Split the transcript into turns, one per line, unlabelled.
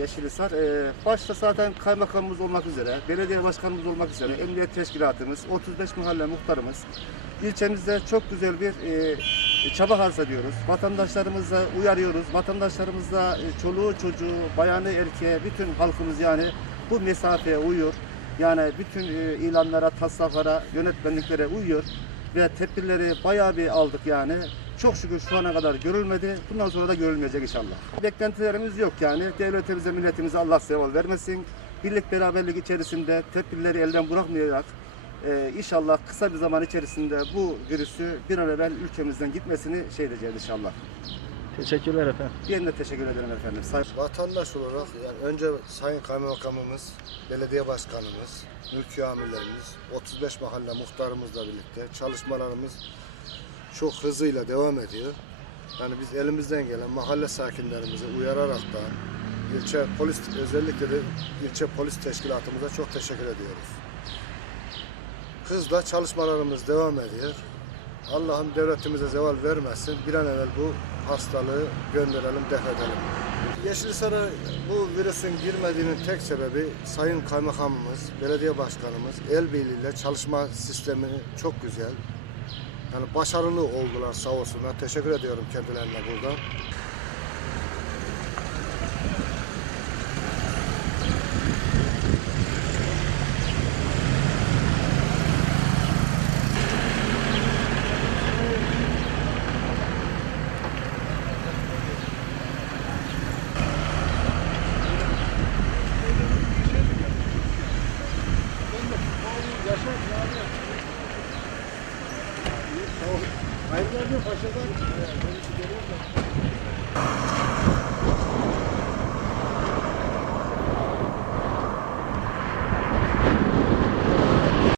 Yeşilisar. Ee, başta zaten kaymakamımız olmak üzere, belediye başkanımız olmak üzere, emniyet teşkilatımız, 35 mahalle muhtarımız ilçemizde çok güzel bir e, çaba harç ediyoruz. Vatandaşlarımızla uyarıyoruz. Vatandaşlarımızla e, çoluğu çocuğu, bayanı erkeğe, bütün halkımız yani bu mesafeye uyuyor. Yani bütün e, ilanlara, taslaklara, yönetmenliklere uyuyor ve tedbirleri bayağı bir aldık yani. Çok şükür şu ana kadar görülmedi. Bundan sonra da görülmeyecek inşallah. Beklentilerimiz yok yani. Devletimize, milletimize Allah zeval vermesin. Birlik beraberlik içerisinde tedbirleri elden bırakmayarak e, inşallah kısa bir zaman içerisinde bu virüsü bir an evvel ülkemizden gitmesini şey edeceğiz inşallah.
Teşekkürler efendim.
Ben de teşekkür ederim efendim. Say-
Vatandaş olarak yani önce Sayın Kaymakamımız, belediye başkanımız, mülki amirlerimiz, 35 mahalle muhtarımızla birlikte çalışmalarımız çok hızıyla devam ediyor. Yani biz elimizden gelen mahalle sakinlerimizi uyararak da ilçe polis özellikle de ilçe polis teşkilatımıza çok teşekkür ediyoruz. Hızla çalışmalarımız devam ediyor. Allah'ım devletimize zeval vermesin. Bir an evvel bu hastalığı gönderelim, def edelim. Yeşilhisar'a bu virüsün girmediğinin tek sebebi Sayın Kaymakamımız, Belediye Başkanımız el birliğiyle çalışma sistemi çok güzel. Yani başarılı oldular sağ olsunlar. Teşekkür ediyorum kendilerine burada.
Hayırlı olsun paşadan.